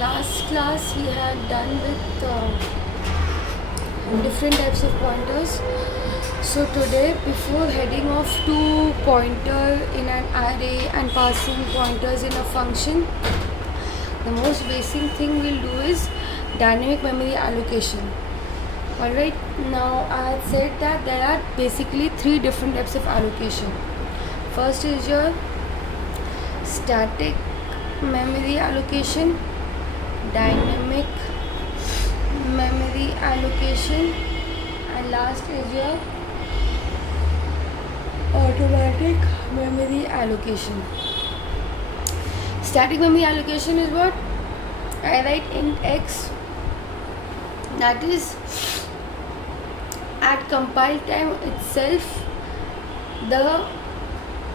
last class we had done with different types of pointers. So today, before heading off to pointer in an array and passing pointers in a function, the most basic thing we'll do is dynamic memory allocation. Alright, now I had said that there are basically three different types of allocation. First is your static memory allocation, dynamic memory allocation, and last is your automatic memory allocation. Static memory allocation is what? I write int x, that is at compile time itself the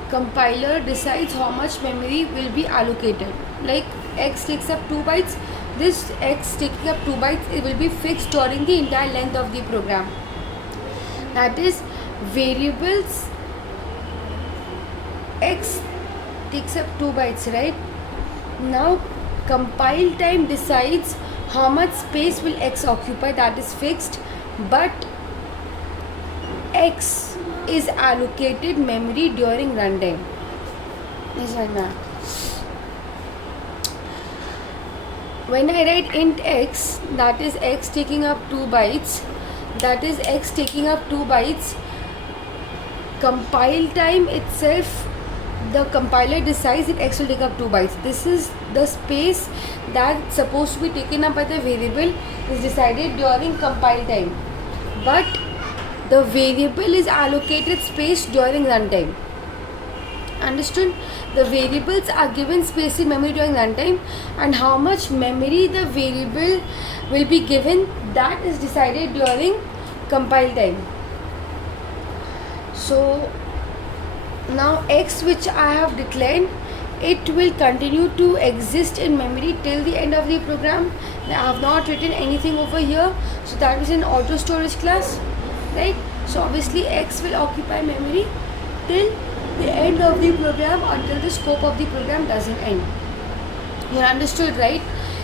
compiler decides how much memory will be allocated. Like x takes up 2 bytes, this x taking up 2 bytes, it will be fixed during the entire length of the program. That is, variables x takes up 2 bytes, right? Now compile time decides how much space will x occupy, that is fixed, but x is allocated memory during runtime. When I write int x, that is x taking up 2 bytes, compile time itself, the compiler decides that x will take up 2 bytes. This is the space that's supposed to be taken up by the variable is decided during compile time, but the variable is allocated space during runtime. Understood? The variables are given space in memory during runtime, and how much memory the variable will be given, that is decided during compile time. So now x, which I have declared, it will continue to exist in memory till the end of the program. I have not written anything over here, so that is an auto storage class, right? So obviously x will occupy memory till the end of the program, until the scope of the program doesn't end. You understood, right?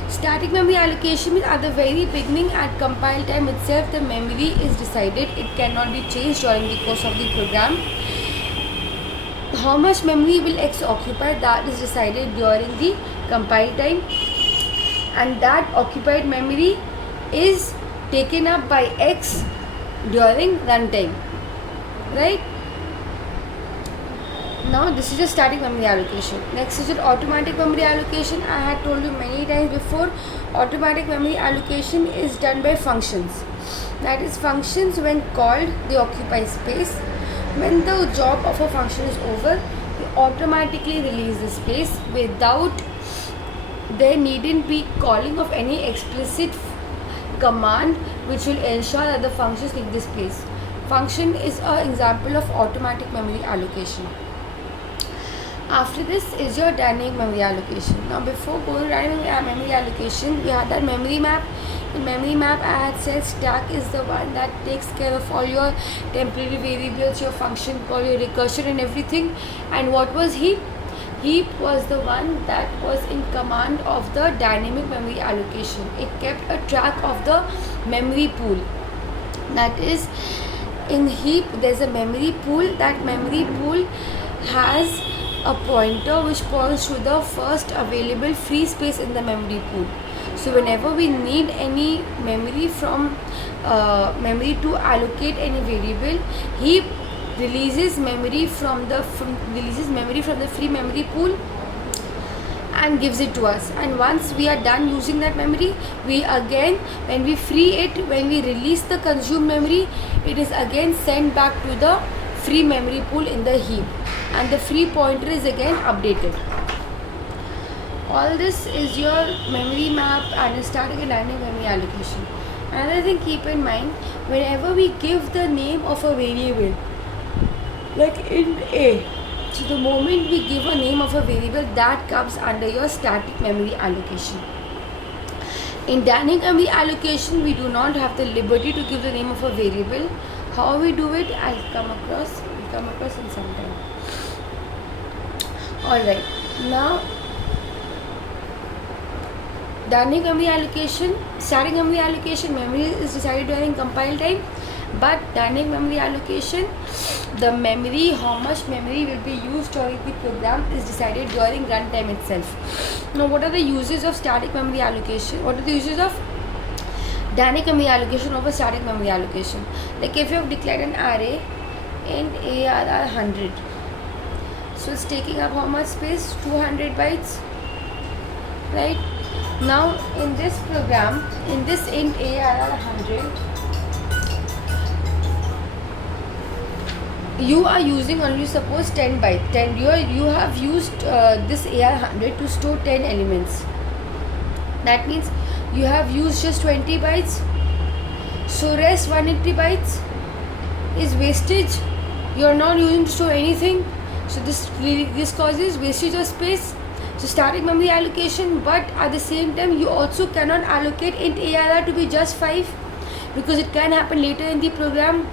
Static memory allocation means at the very beginning, at compile time itself, the memory is decided. It cannot be changed during the course of the program. How much memory will x occupy, that is decided during the compile time, and that occupied memory is taken up by x during runtime, right? Now this is a static memory allocation. Next is your automatic memory allocation. I had told you many times before, automatic memory allocation is done by functions. That is, functions when called, they occupy space. When the job of a function is over, we automatically release the space without there needn't be calling of any explicit command which will ensure that the functions take this space. Function is an example of automatic memory allocation. After this is your dynamic memory allocation. Now before going to dynamic memory allocation, we had that memory map. In memory map, I had said stack is the one that takes care of all your temporary variables, your function call, your recursion and everything. And what was heap? Heap was the one that was in command of the dynamic memory allocation. It kept a track of the memory pool. That is, in heap there's a memory pool. That memory pool has a pointer which points to the first available free space in the memory pool. So whenever we need any memory from memory to allocate any variable, heap releases memory from the free memory pool and gives it to us. And once we are done using that memory, we again, when we free it, when we release the consumed memory, it is again sent back to the free memory pool in the heap, and the free pointer is again updated. All this is your memory map and static and dynamic memory allocation. Another thing, keep in mind, whenever we give the name of a variable, like int a, so the moment we give a name of a variable, that comes under your static memory allocation. In dynamic memory allocation, we do not have the liberty to give the name of a variable. How we do it, I'll come across in some time. Alright, now Dynamic memory allocation, static memory allocation, memory is decided during compile time. But dynamic memory allocation, the memory, how much memory will be used during the program is decided during runtime itself. Now, what are the uses of static memory allocation? What are the uses of dynamic memory allocation over static memory allocation? Like if you have declared an array int ARR 100, so it's taking up how much space? 200 bytes, right? Now in this program, in this int ARR 100, you are using only, suppose 10 bytes. 10. You have used this AR 100 to store 10 elements. That means you have used just 20 bytes. So rest 180 bytes is wastage. You are not using to store anything. So this causes wastage of space. So static memory allocation, but at the same time you also cannot allocate int ARR to be just 5, because it can happen later in the program.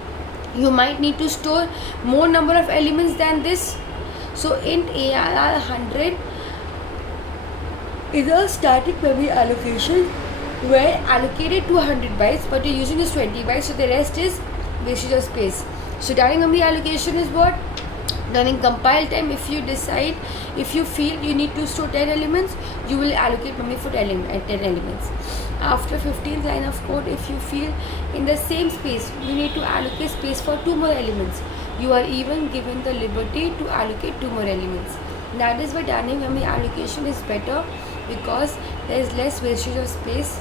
You might need to store more number of elements than this. So int ARR 100 is a static memory allocation where allocated 200 bytes, but you're using just 20 bytes, so the rest is wastage of space. So dynamic memory allocation is what? During compile time, if you decide, if you feel you need to store 10 elements, you will allocate memory for 10 elements. After 15th line of code, if you feel in the same space you need to allocate space for 2 more elements, you are even given the liberty to allocate 2 more elements. That is why dynamic memory allocation is better, because there is less wastage of space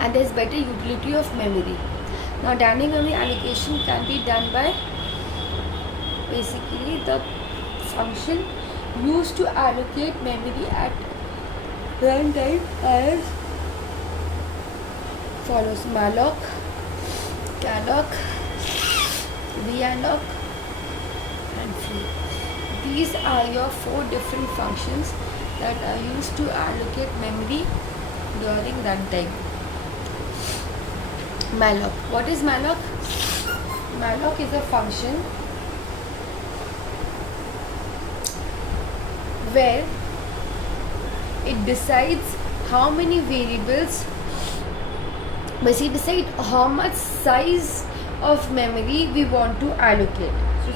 and there is better utility of memory. Now dynamic memory allocation can be done by basically the function used to allocate memory at runtime as follows: malloc, calloc, realloc and free. These are your 4 different functions that are used to allocate memory during runtime. Malloc. What is malloc? Malloc is a function where it decides how many variables, basically decide how much size of memory we want to allocate. So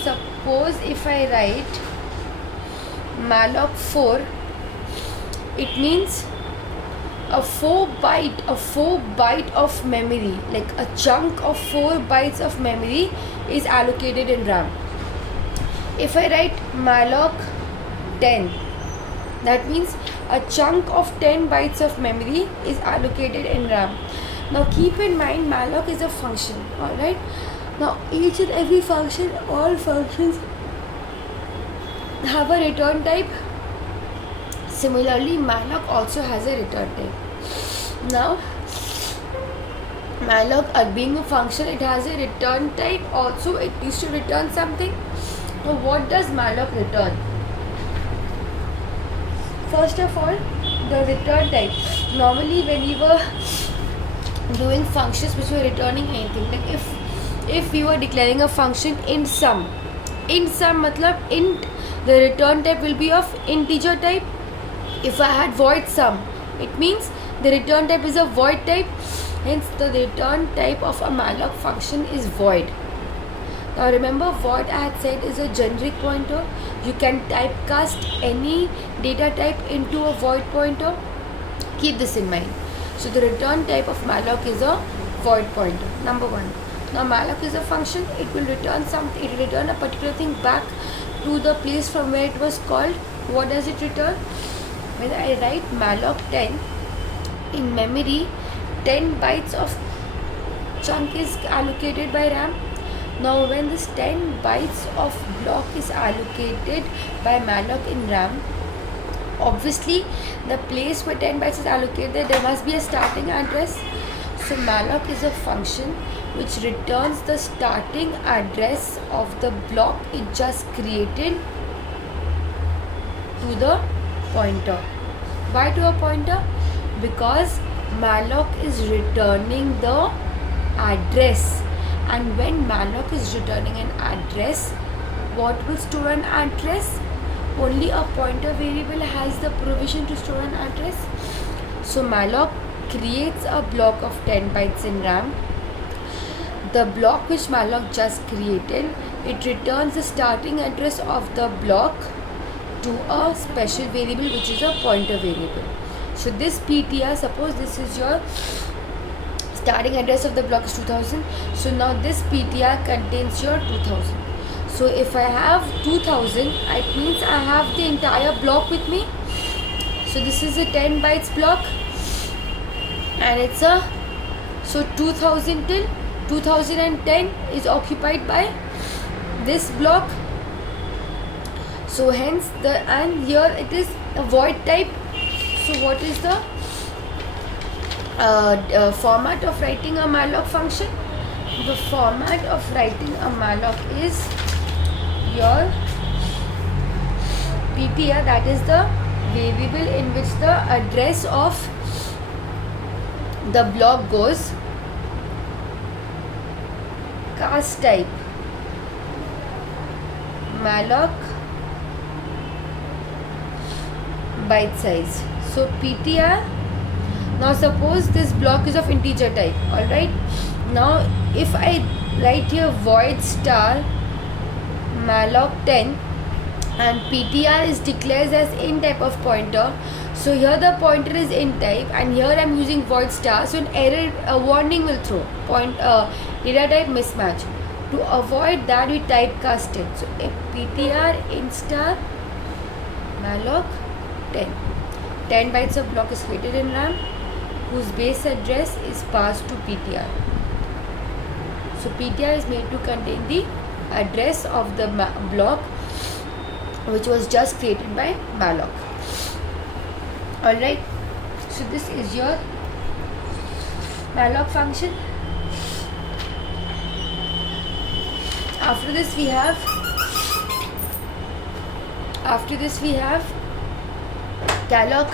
suppose if I write malloc 4, it means a 4 byte of memory, like a chunk of 4 bytes of memory is allocated in RAM. If I write malloc 10, that means a chunk of 10 bytes of memory is allocated in RAM. Now keep in mind, malloc is a function, alright? Now each and every function, all functions have a return type. Similarly, malloc also has a return type. Now malloc, being a function, it has a return type also. It needs to return something. Now what does malloc return? First of all, the return type. Normally when we were doing functions which were returning anything, like if we were declaring a function int sum matlab int, the return type will be of integer type. If I had void sum, it means the return type is a void type. Hence the return type of a malloc function is void. Now remember, void I had said is a generic pointer. You can typecast any data type into a void pointer. Keep this in mind. So the return type of malloc is a void pointer, number 1. Now malloc is a function. It will return something. It will return a particular thing back to the place from where it was called. What does it return? When I write malloc 10, in memory 10 bytes of chunk is allocated by RAM. Now when this 10 bytes of block is allocated by malloc in RAM, obviously the place where 10 bytes is allocated, there must be a starting address. So malloc is a function which returns the starting address of the block it just created to the pointer. Why to a pointer? Because malloc is returning the address, and when malloc is returning an address, what will store an address? only a pointer variable has the provision to store an address. So malloc creates a block of 10 bytes in RAM. The block which malloc just created, it returns the starting address of the block to a special variable which is a pointer variable. So this PTR, suppose this is your starting address of the block is 2000. So now this PTR contains your 2000. So if I have 2000, it means I have the entire block with me. So this is a 10 bytes block, and it's a, so 2000 till 2010 is occupied by this block. So hence and here it is a void type. So what is the format of writing a malloc function? The format of writing a malloc is your PTR, that is the variable in which the address of the block goes. Cast type malloc byte size. So PTR, now suppose this block is of integer type. Alright, now if I write here void star malloc 10 and PTR is declared as int type of pointer, so here the pointer is int type and here I am using void star, so an error, a warning will throw data type mismatch. To avoid that, we typecast it. So if PTR int star malloc 10 bytes of block is created in RAM whose base address is passed to PTR. So PTR is made to contain the address of the block which was just created by malloc. Alright, so this is your malloc function. After this we have calloc.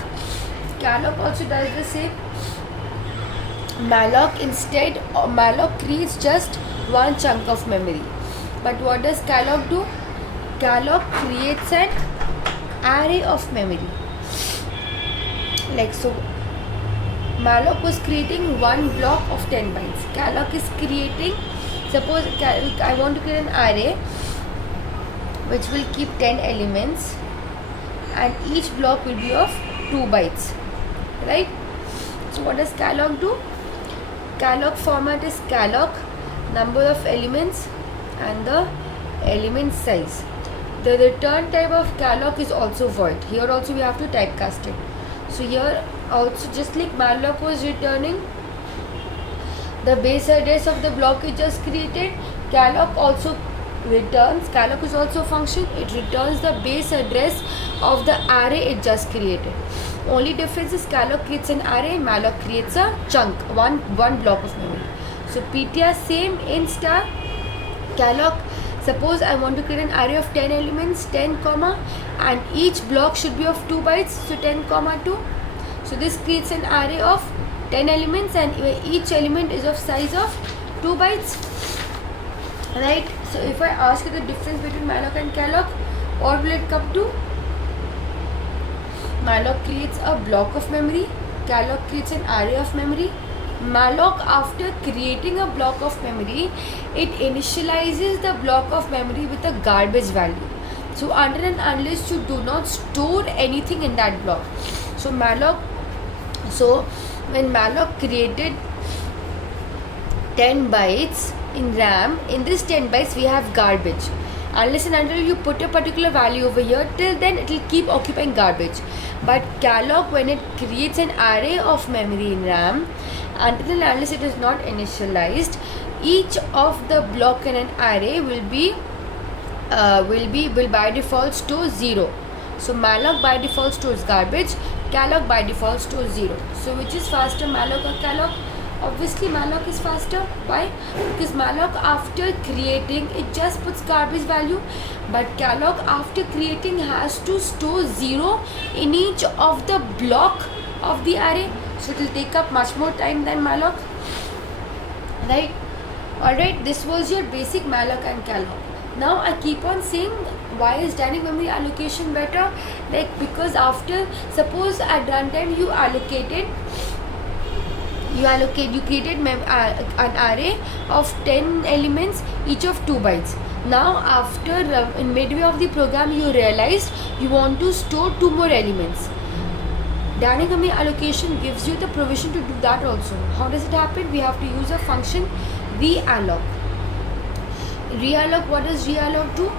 Calloc also does the same. Malloc creates just one chunk of memory. But what does calloc do? Calloc creates an array of memory. Like so, malloc was creating one block of 10 bytes. Calloc is creating, suppose I want to create an array which will keep 10 elements and each block will be of 2 bytes. Right? So what does calloc do? Calloc format is calloc, number of elements and the element size. The return type of calloc is also void. Here also we have to typecast it. So here also, just like malloc was returning the base address of the block it just created, calloc also returns, calloc is also a function, it returns the base address of the array it just created. Only difference is calloc creates an array, malloc creates a chunk, one block of memory. So PTR same int star calloc. Suppose I want to create an array of 10 elements, 10 comma, and each block should be of 2 bytes, so 10 comma 2. So this creates an array of 10 elements and each element is of size of 2 bytes. Right? So if I ask you the difference between malloc and calloc, what will it come to? Malloc creates a block of memory, calloc creates an array of memory. Malloc, after creating a block of memory, it initializes the block of memory with a garbage value. So until and unless you do not store anything in that block. So when malloc created 10 bytes in RAM, in this 10 bytes we have garbage. Unless and until you put a particular value over here, till then it will keep occupying garbage. But calloc, when it creates an array of memory in RAM, until and unless it is not initialized, each of the block in an array will by default store 0. So malloc by default stores garbage, calloc by default stores 0. So which is faster, malloc or calloc? Obviously malloc is faster. Why? Because malloc after creating it just puts garbage value, but calloc after creating has to store 0 in each of the block of the array. So it will take up much more time than malloc. Right? Alright, this was your basic malloc and calloc. Now I keep on saying, why is dynamic memory allocation better? Like, because after, suppose at runtime you created an array of 10 elements, each of 2 bytes. Now after in midway of the program you realized you want to store 2 more elements. Dynamic memory allocation gives you the provision to do that also. How does it happen? We have to use a function realloc. Realloc, what does realloc do?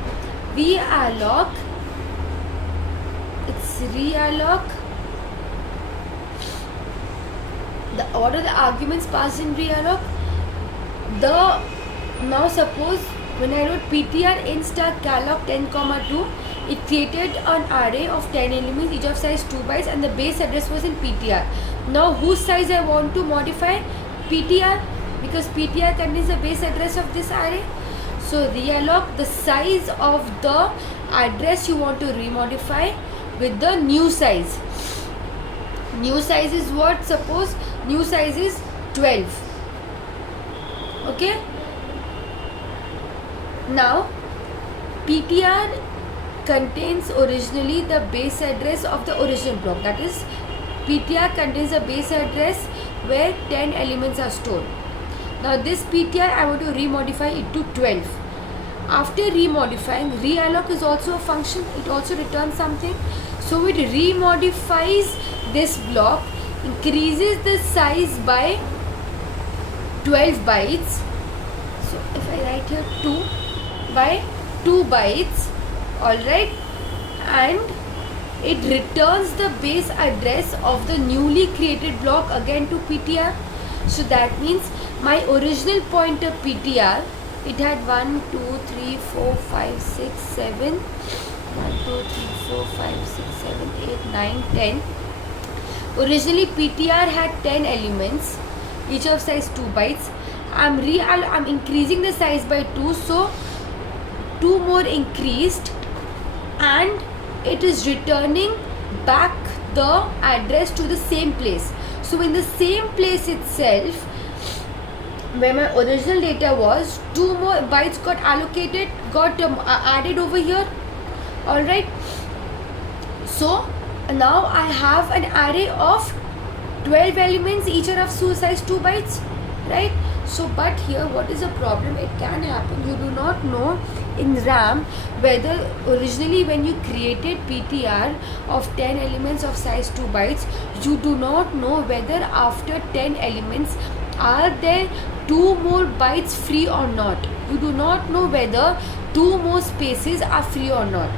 Realloc, what are the arguments passed in realloc? Now suppose when I wrote ptr insta calloc 10,2, it created an array of 10 elements, each of size 2 bytes, and the base address was in ptr. Now whose size I want to modify? ptr, because ptr contains the base address of this array. So realloc the size of the address you want to remodify with the new size. New size is what? Suppose new size is 12. Okay. Now ptr contains originally the base address of the original block. That is, ptr contains a base address where 10 elements are stored. Now this ptr I want to remodify it to 12. After remodifying, realloc is also a function. It also returns something. So it remodifies this block, increases the size by 12 bytes. So if I write here 2 by 2 bytes, alright, and it returns the base address of the newly created block again to ptr. So that means my original pointer ptr, it had 1, 2, 3, 4, 5, 6, 7, 1, 2, 3, 4, 5, 6, 7, 8, 9, 10. Originally ptr had 10 elements, each of size 2 bytes. I'm increasing the size by 2, so 2 more increased, and it is returning back the address to the same place. So in the same place itself where my original data was, 2 more bytes got added over here. Alright, so now I have an array of 12 elements, each are of size 2 bytes, right? So but here what is the problem? It can happen, you do not know in RAM whether originally when you created ptr of 10 elements of size 2 bytes, you do not know whether after 10 elements are there 2 more bytes free or not. You do not know whether 2 more spaces are free or not.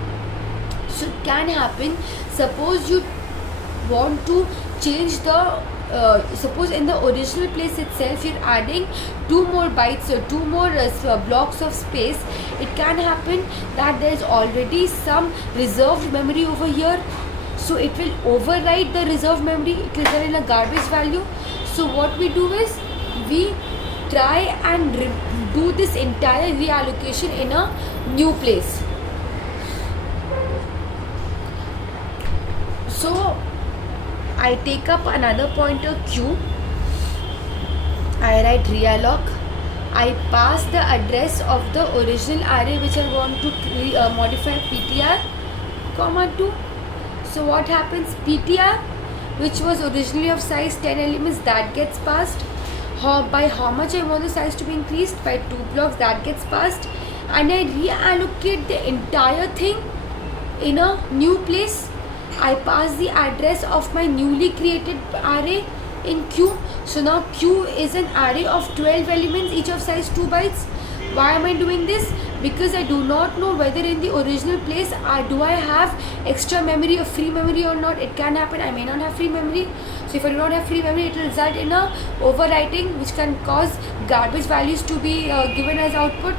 So it can happen, suppose you want to change the suppose in the original place itself you're adding 2 more bytes or 2 more blocks of space. It can happen that there's already some reserved memory over here, so it will override the reserved memory, it will result in a garbage value. So what we do is we try and do this entire reallocation in a new place. So I take up another pointer q, I write realloc, I pass the address of the original array which I want to modify ptr, comma 2. So what happens? Ptr, which was originally of size 10 elements, that gets passed. By how much I want the size to be increased? By 2 blocks, that gets passed. And I reallocate the entire thing in a new place. I pass the address of my newly created array in Q. So now Q is an array of 12 elements, each of size 2 bytes. Why am I doing this? Because I do not know whether in the original place do I have extra memory or free memory or not. It can happen, I may not have free memory. So if I do not have free memory, it will result in a overwriting which can cause garbage values to be given as output.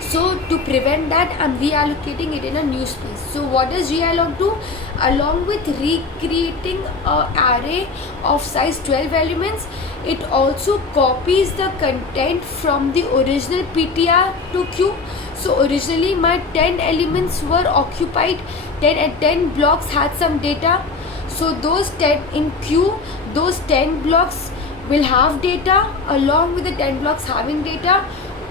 So to prevent that, I'm reallocating it in a new space. So what does realloc do? Along with recreating an array of size 12 elements, it also copies the content from the original PTR to Q. So originally my 10 elements were occupied, 10 blocks had some data. So those 10 in Q, those 10 blocks will have data along with the 10 blocks having data.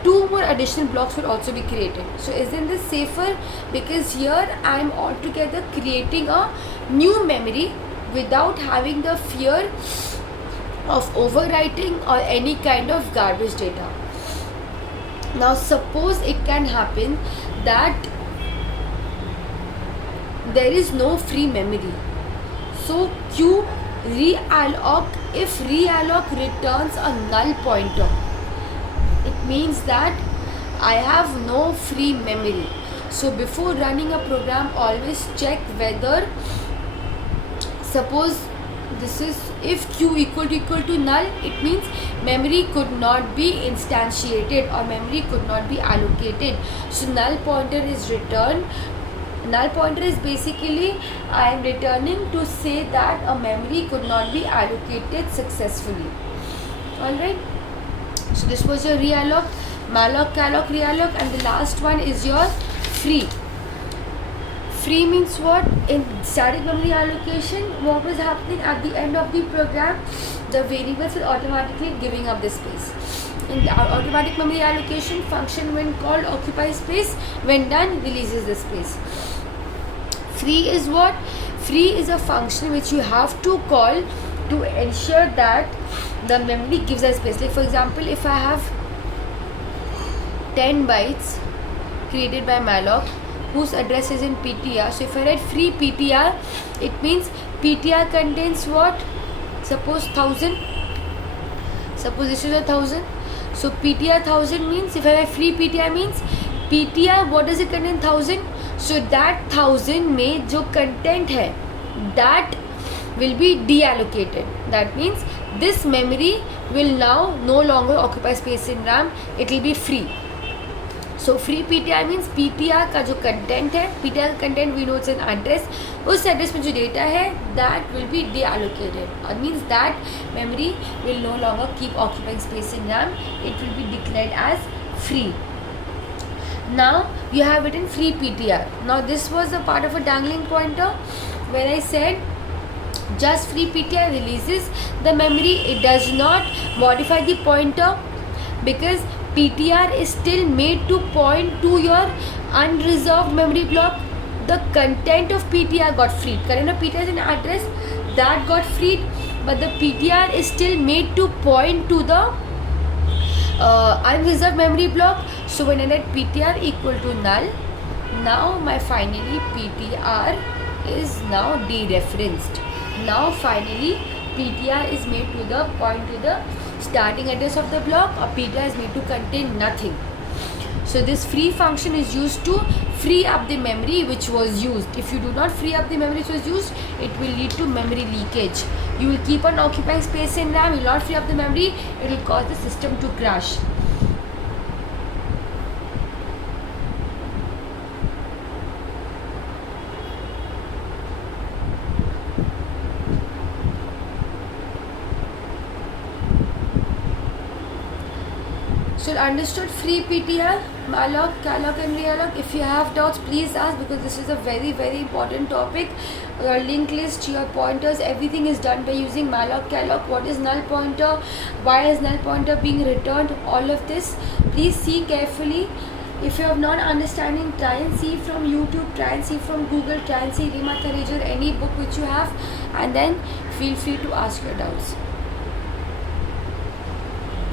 2 more additional blocks will also be created. So isn't this safer? Because here I am altogether creating a new memory without having the fear of overwriting or any kind of garbage data. Now suppose it can happen that there is no free memory. So Q realloc, if realloc returns a null pointer, it means that I have no free memory. So before running a program, always check whether, suppose this is, if Q equal to null, it means memory could not be instantiated or memory could not be allocated. So null pointer is returned. Null pointer is basically I am returning to say that a memory could not be allocated successfully. Alright, so this was your realloc, malloc, calloc, realloc, and the last one is your free. Free means what? In static memory allocation, what was happening at the end of the program? The variables will automatically giving up the space. In the automatic memory allocation, function when called occupies space, when done releases the space. Free is what? Free is a function which you have to call to ensure that the memory gives a space. Like for example, if I have 10 bytes created by malloc whose address is in PTR, so if I write free PTR, it means PTR contains what? Suppose 1000. Suppose this is 1000. So PTR 1000 means, if I write free PTR means PTR, what does it contain? 1000. So that 1000 में जो content है, that will be deallocated. That means this memory will now no longer occupy space in RAM. It will be free. So free PTR means PTR का जो content है, PTR का content we know it's an address, उस address में जो data है, that will be deallocated. It means that memory will no longer keep occupying space in RAM. It will be declared as free. Now you have written free PTR. Now this was a part of a dangling pointer where I said just free PTR releases the memory. It does not modify the pointer because PTR is still made to point to your unreserved memory block. The content of PTR got freed. Current of PTR is an address that got freed, but the PTR is still made to point to the unreserved memory block. So when I write PTR equal to null, now my finally PTR is now dereferenced. Now finally PTR is made to the point to the starting address of the block, or PTR is made to contain nothing. So this free function is used to free up the memory which was used. If you do not free up the memory which was used, it will lead to memory leakage. You will keep on occupying space in RAM, you will not free up the memory, it will cause the system to crash. So understood free PTR, malloc, calloc and realloc. If you have doubts, please ask, because this is a very important topic. Your linked list, your pointers, everything is done by using malloc, calloc. What is null pointer? Why is null pointer being returned? All of this, please see carefully. If you have not understanding, try and see from YouTube, try and see from Google, try and see Rima Thareja, any book which you have, and then feel free to ask your doubts.